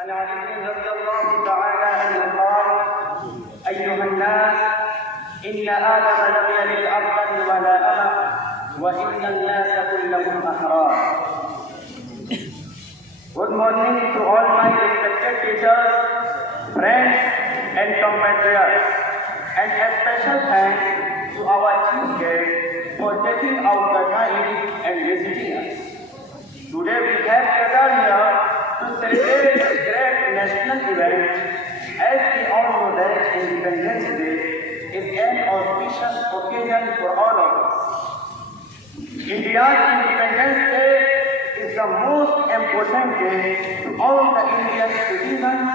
عن علي رضي الله تعالى عنه قال: أيها الناس، إن آدم لم يلد أرضا ولا أمة، وإن الناس كلهم أحرار. Good morning to all my respected teachers, friends and compatriots, and a special thanks to our chief guest for taking out the time and visiting us. Today we have gathered here to celebrate this great national event, as we all know that Independence Day is an auspicious occasion for all of us. India's Independence Day is the most important day to all the Indian citizens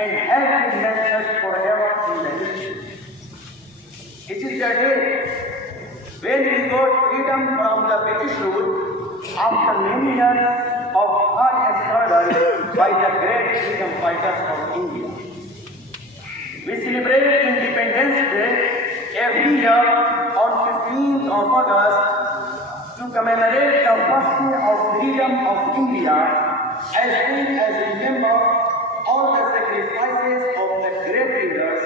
and has been mentioned forever in the history. It is the day when we got freedom from the British rule after many years of hard struggle by the great freedom fighters of India. We celebrate Independence Day every year on 15th of August to commemorate the first day of freedom of India, as well as remember all the sacrifices of the great leaders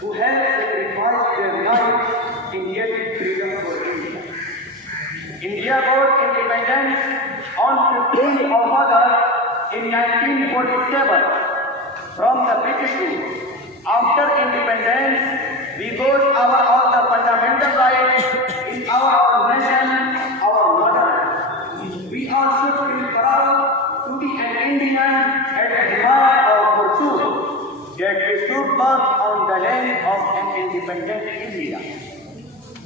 who have sacrificed their lives in getting freedom for India. India got independence on 15th of August in 1947 from the British rule. After independence, we got all the fundamental rights in our nation, our mother. We all should feel proud to be an Indian and admire our fortune that we took birth on the land of an independent India.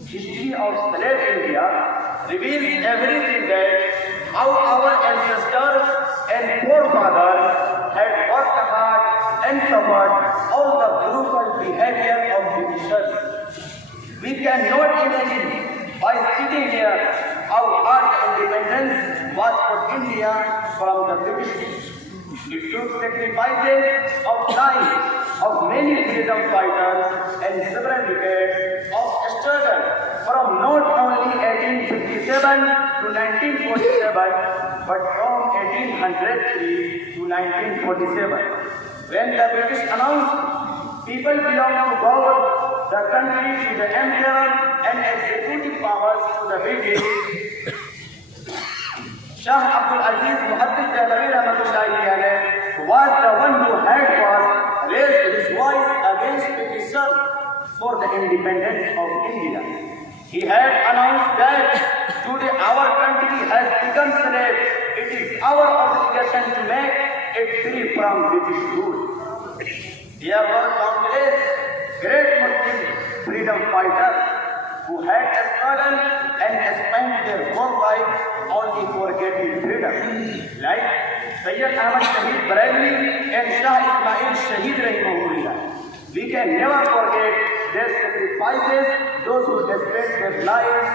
History of slave India reveals everything that how our ancestors and forefathers had worked hard and suffered all the brutal behavior of Britishers. We cannot imagine by sitting here how hard independence was for India from the British. It took sacrifices of time of many freedom fighters and several decades of struggle from not only 1857 to 1947 but from 1803 to 1947. When the British announced people belong to God, the country to the emperor and executive powers to the British, Shah Abdul Aziz Muhaddith Dehlavi Rahmatullahi alayh was the one who had first raised his voice against Britishers for the independence of India. He had announced that today our country has become slave. It is our obligation to make it free from British rule. There were countless great Muslim freedom fighters who had struggled and spent their whole life only for getting freedom, like Sayyid Ahmad Shahid Bareilly and Shah Ismail Shahid Rahimahullah. We can never forget their sacrifices, those who spent their lives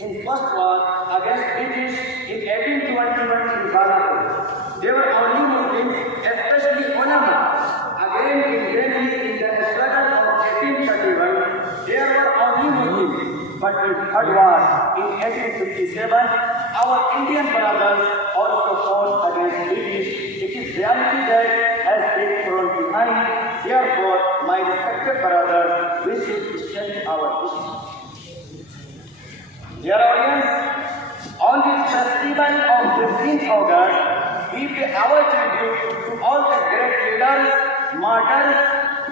in first war against British in 1821 in Balapur. They were only Muslims, especially ulama. Again in Delhi in the struggle of 1831, there were only Muslims. But in third war in 1857, our Indian brothers also fought against British. It is reality that has been thrown behind. Therefore, my respected brothers, we should study our history. Dear audience, on this festival of 15th August, we pay our tribute to all the great leaders, martyrs,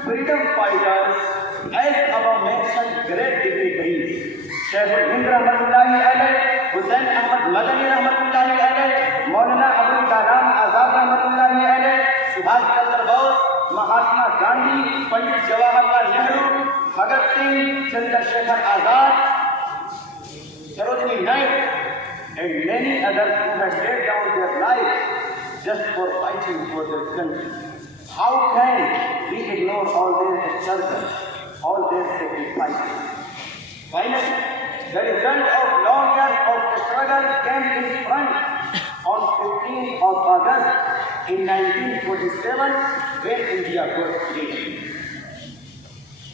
freedom fighters, as above mentioned great dignitaries. Shaykh Hind Rahmatullahi alayh, Hussain Ahmad Madani Rahmatullahi alayh, Maulana Abul Kalam Azad Rahmatullahi alayh, Subhash Chandra Bose, Mahatma Gandhi, Pandit Jawaharlal Nehru, Bhagat Singh, Chandrasekhar Azad, Sarojini Naidu, and many others who have laid down their lives just for fighting for their country. How can we ignore all their struggles, all their sacrifices? Finally, the result of long years of struggle came in front on 15th of August in 1947 when India got freedom.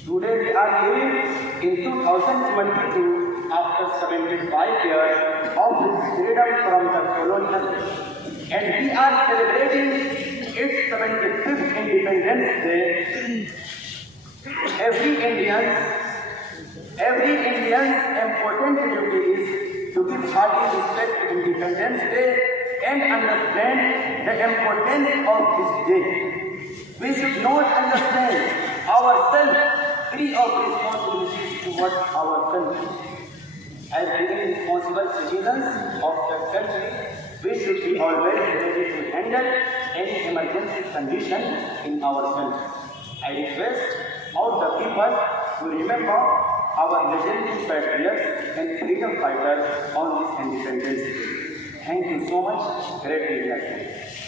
Today we are living in 2022 after 75 years of freedom from the colonial, and we are celebrating its 75th Independence Day, every Indian's important duty is to give hearty respect to Independence Day and understand the importance of this day. We should not understand ourselves free of responsibilities towards our country. As being responsible citizens of the country, we should be always ready to handle any emergency condition in our country. I request all the people to remember our legendary patriots and freedom fighters on this Independence Day. Thank you so much. Great leadership.